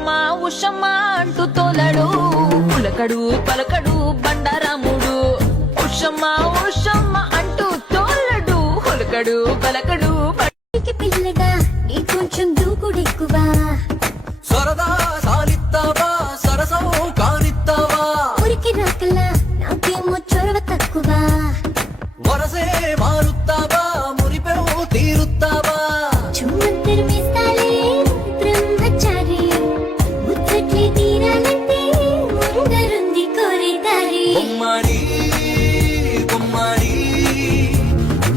ఉషమ్మా ఉషమ్మా అంటూ తోలడు పులకడు పలకడు బండారాముడు ఉషమ్మా ఉషమ్మా అంటూ తోలడు పులకడు పలకడు పిల్లడా నీ కొంచెం దూకుడెక్కువా సరదా సాలిస్తావా సరసం కానిస్తావా ఊరికి రాకలా నాకేమో చొరవ తక్కువ వరసే మారుస్తావా మురిపెవు తీరుస్తావా చుమ్మంతరు వేస్తాలే బ్రహ్మచారి ముచ్చట్లే తీరాలంటే ముందరుంది కోరేదారి బొమ్మాడి బొమ్మాడి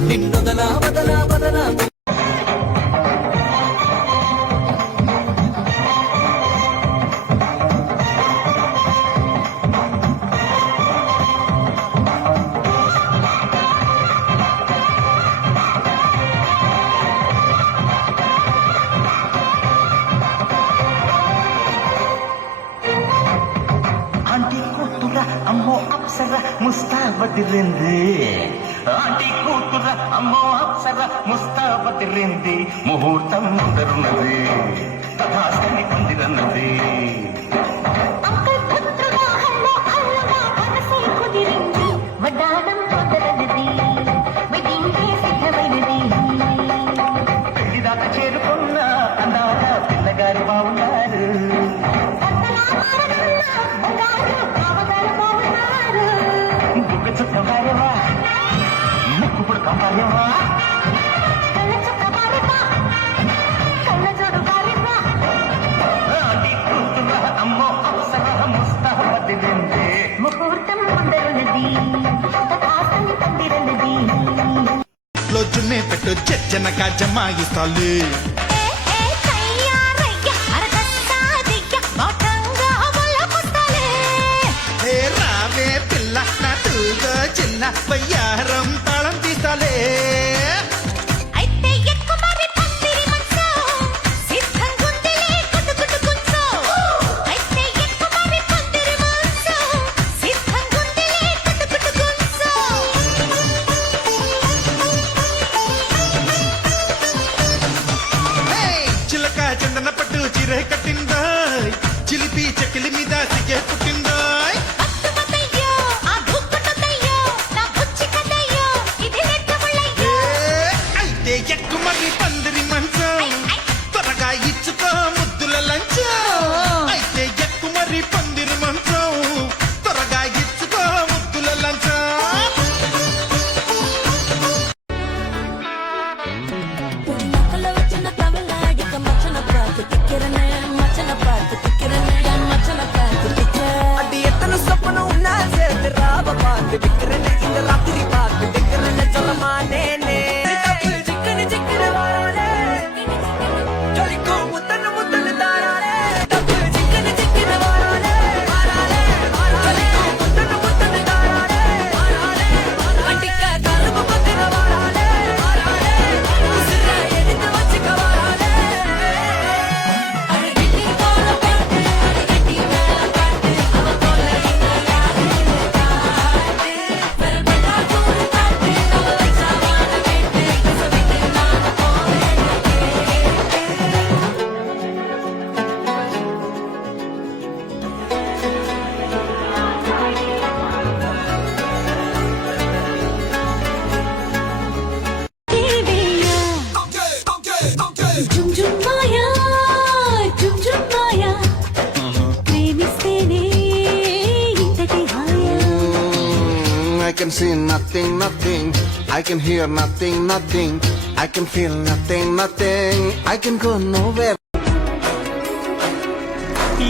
నిన్నొదలా బదలా బదలా ఆంటీ కూతుర అమ్మో అప్సర ముస్తాబదిరింది ఆంటీ కూతుర అమ్మో అప్సర ముస్తాబదిరింది ముహూర్తం ముందరున్నది తథాస్తని పొందిరన్నది పెళ్లిదాకా చేరుకున్న అందాల పిల్లగారు బాగున్నారు బుగ్గ చుక్క భార్యవా ముక్కు పుడక భార్యవా అమ్మో అప్సర ముస్తాబదిరింది ముహూర్తం ముందరున్నది తథాస్తని పందిరన్నది లోచునే పెట్టు చచ్చన కాజమాయిస్తాలు రావే పిల్ల నా తూగో చిన్న వయ్యారం తాళం తీస్తాలే చిలక చందన పట్టు చిరే కట్టిందో చిలిపి చెకిలి మీద సిగే పుట్టిందో అయితే ఎక్కు మరి పందిరి మంచం త్వరగా ఇచ్చుకో ముద్దుల లంచం అయితే ఎక్కు మరి పందిరి మంచం త్వరగా ఇచ్చుకో ముద్దుల లంచం அடி எத்தனை சொப்பனம் உன்னா சேர்த்து ராவ பார்த்து விக்கிறேன்னு இந்த ராத்திரி பார்த்து விக்கிறேன்னு சொல்லமானேனே சிக்கனு சிக்கனு வாரானே ஜொலிக்கும் முத்தன்னு முத்தன்னு தாரானே தப்பு சிக்கனு சிக்கனு வாரானே ஜொலிக்கும் முத்தன்னு முத்தன்னு தாரானே அடிக்க கரும்பு பத்திர வாரானே உசுர எடுத்து வச்சுக்க வாரானே அழகிட்டி போல பாட்டு அழகிட்டி மேல பாட்டு அவ போல இங்க யாரு வெறுப்பட்டா கூறு காட்டு அவ வச்சா வாழ வேட்டு கசவிட்டு நான் போவேன் I can see nothing, nothing. I can hear nothing, nothing. I can feel nothing, nothing. I can go nowhere.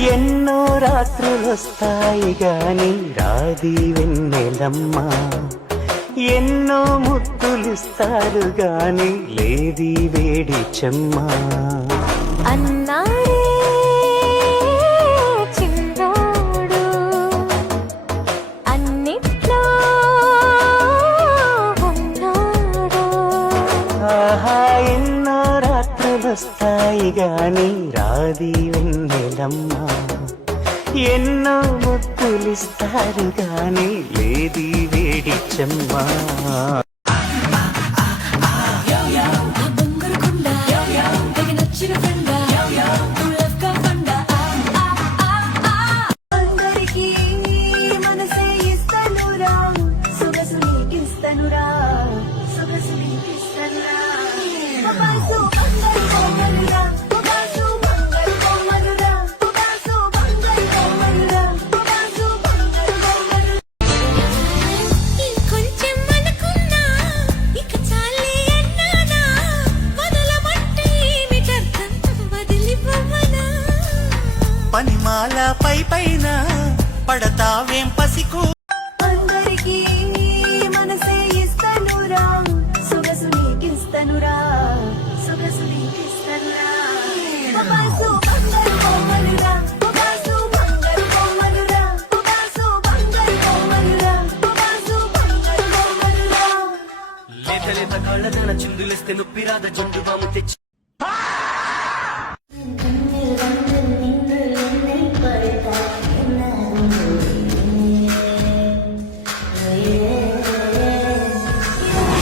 ఎన్నో రాత్రులొస్తాయి గాని రాది వెన్నెలమ్మ ఎన్నో ముద్దులిస్తారు గాని లేది వేడి చెమ్మ అన్నాడే చిన్నోడు అన్నిట్లో ఉన్నాడు ఆహా ఎన్నో రాత్రులొస్తాయి గాని రాది వెన్నెలమ్మ ఎన్నో ముద్దులిస్తారు గాని లేది వేడి చెమ్మ బొంగరు కొండ తెగ నచ్చిన ఫ్రెండ లెఫ్ట్ కా పండ బాసు బంగారు బొమ్మలురా బాసు బంగారు బొమ్మలురా బాసు బంగారు బొమ్మలురా బాసు బంగారు బొమ్మలు ఇంకొంచెం అనుకున్నా ఇక చాలే అన్నానా వదలమంటే ఏమిటర్థం వదిలిపోవనా పనిమాల పై పైన పడతావేం పసికు అందరికీ మనసే ఇస్తానురా సొగసు నీకిస్తానురా సొగసు నీకిస్తానురా బాసు బంగారు బొమ్మలురా బాసు బంగారు బొమ్మలురా బాసు బంగారు బొమ్మలురా బాసు బంగారు బొమ్మలురా లేత లేత కాళ్ళ చిందులేస్తే నొప్పిరాద జండు బాము తెచ్చి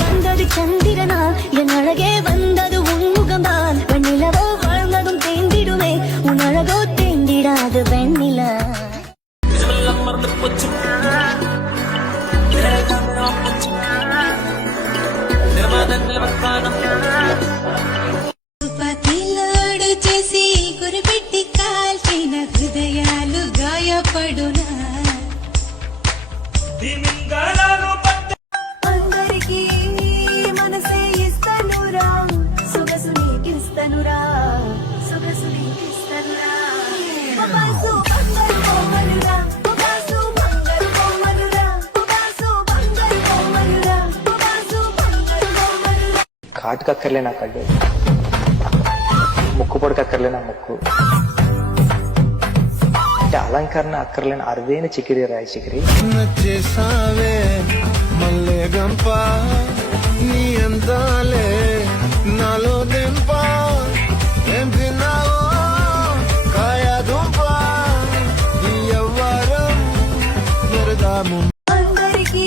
வந்தது சந்திரனால் என் அழகே வந்தது உன்முகம்தான் வெண்ணிலவோ வாழ்ந்ததும் தேந்திடுமே உன் அழகோ தேந்திடாது வெண்ணிலா పతిలోడు చేసి గురిపెట్టి కాల్చిన హృదయాలు గాయపడునా అందరికీ మనసే ఇస్తానురా సొగసు నీకిస్తానురా సొగసు నీకిస్తానురా బాసు బంగారు బొమ్మలురా బాసు బంగారు బొమ్మలురా బాసు బంగారు బొమ్మలురా బాసు బంగారు బొమ్మలురా కాటుకక్కర్లే నా కళ్ళు ముక్కు పొడకక్కర్లే నా ముక్కు అంటే అలంకరణ అక్కర్లేని అరుదైన చికిరి రాయి చికిరి నచ్చేసావే మల్లె గంప నీ అందాలే నాలో దెంప ఏం తిన్నావో కాయ దుంప నీ ఎవ్వరం ఎరదాము అందరికీ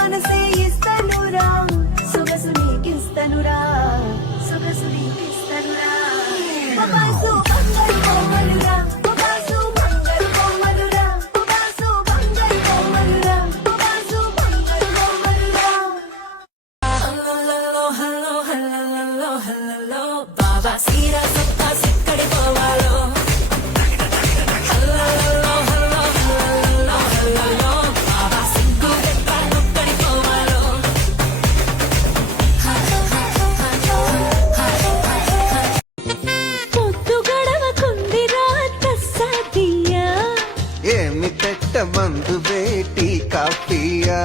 మనసే ఇస్తానురా సొగసు నీకిస్తానురా సొగసు నీకిస్తానురా బాసు బంగారు బొమ్మలురా బాసు బంగారు బొమ్మలురా బాసు బంగారు బొమ్మలురా బాసు బంగారు బొమ్మలురా బాబా సీరా సత్తా సిక్కడి పోవాలో బాబా సిగ్గు ఎక్కడి పోవాలో పొద్దు గడవకుందిరా తస్సాదియా ఏమి పెట్ట మందు వేటి కాఫీయా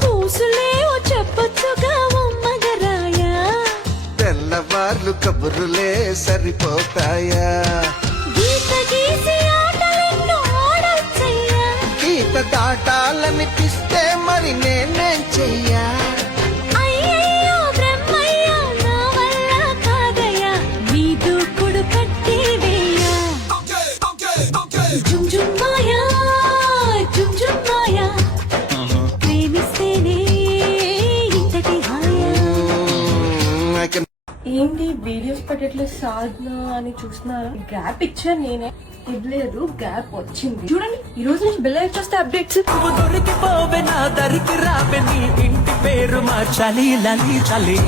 పూసులేవో చెప్పొచ్చుగా మగరాయా తెల్లవార్లు కబురులే సరిపోతాయా గీత గీసి ఆటలెన్నో ఆడొచ్చయ్యా గీత దాటాలనిపిస్తే మరి నేనేం చెయ్యా అయ్యయ్యో బ్రహ్మయ్య నా వల్ల కాదయ్యా నీ దూకుడు కట్టి వేయ్యా జుమ్ జుమ్ మాయా జుమ్ జుమ్ మాయా ప్రేమిస్తేనే ఇంతటి హాయా ఏంటి వీడియోస్ పెట్టట్లేదు సాధన అని చూస్తున్నారా గ్యాప్ ఇచ్చా నేనే ఇవ్వలేదు గ్యాప్ వచ్చింది చూడండి ఈ రోజు నుంచి బిల్ వచ్చేస్తే అప్డేట్స్ దొరికిపోవే నా దరికి రావే నీ ఇంటి పేరు మార్చాలి లలి చలి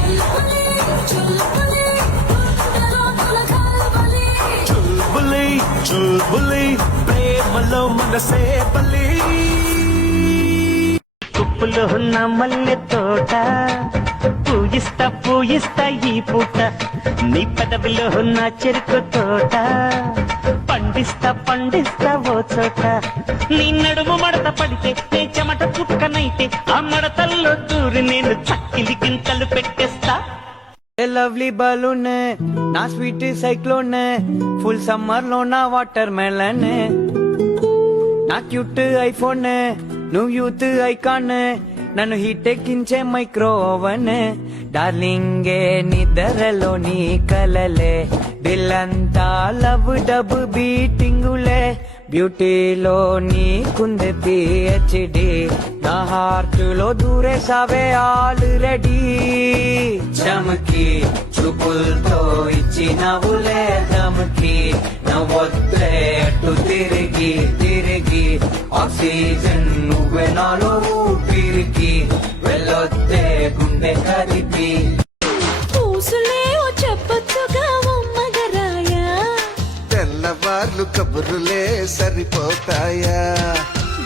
చుల్బులి చుల్బులి ప్రేమలో మనసే బలి కుప్పులో ఉన్న మల్లె తోట పూయిస్తా పూయిస్తా ఈ పూట నీ పెదవిలో ఉన్న చెరుకు తోట పండిస్తా పండిస్తా ఓ చోట నీ నడుము మడత పడితే నే చెమట చుక్కనైతే ఆ మడతల్లో దూరి నేను చక్కిలి గింతలు పెట్టేస్తా లవ్లీ బలూన్ నా స్వీట్ సైక్లోన్ ఫుల్ సమ్మర్ లో నా వాటర్ మెలన్ నా క్యూట్ ఐఫోన్ నువ్వు యూత్ ఐకాన్ నన్ను హీట్ ఎక్కించే మైక్రో ఓవెన్ డార్లింగే నిద్రలో నీ కలలే దిల్లంతా లవ్ డబ్ బీటింగులే బ్యూటీలో నీకుంది పిహెచ్డి నా హార్ట్ లో దూరేసావే ఆల్రెడీ చమకి చూపులతో ఇచ్చినవులే దమ్కి నవ్వొద్దే అటు తిరిగి తిరిగి ఆక్సిజన్ నువ్వే నాలో ఊపిరికి వెళ్ళొద్దే గుండె కదిపి పూసులేవో చెప్పొచ్చుగా మగరాయా తెల్లవార్లు కబురులే సరిపోతాయా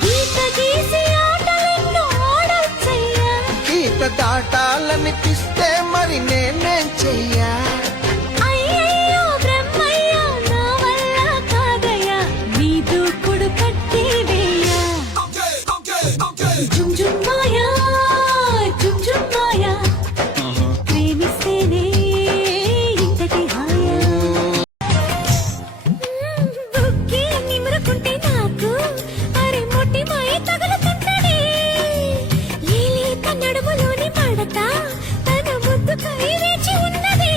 గీత గీసి ఆటలెన్నో ఆడొచ్చయ్యా గీత దాటాలనిపిస్తే మరి నేనేం చెయ్యా అయ్యయ్యో బ్రహ్మయ్యా నా వల్ల కాదయ్యా నీ దూకుడు కట్టి వేయా జుమ్ జుమ్ మాయా జుమ్ జుమ్ మాయా ప్రేమిస్తేనే ఇంతటి హాయా బుక్కి నిమురుకుంటే నాకు అరే మొట్టి మాయ తగులుతుంటది లేలేత నడుములోని మడత తన ముద్దుకై వేచి ఉన్నది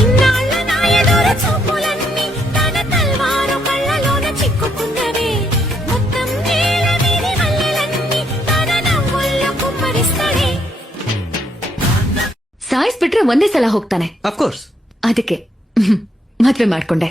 ఇన్నాళ్ళ నా ఎదురు చూపులన్నీ తన తల్వారు కళ్ళలోన చిక్కుకున్నవే మొత్తం నేల మీది మల్లెలన్నీ తన నవ్వుల్లో కుమ్మరిస్తాడే ಸಾಯಿಸ್ಬಿಟ್ರೆ ಒಂದೇ ಸಲ ಹೋಗ್ತಾನೆ ಅಫ್ ಕೋರ್ಸ್ ಅದಕ್ಕೆ ಮದ್ವೆ ಮಾಡ್ಕೊಂಡೆ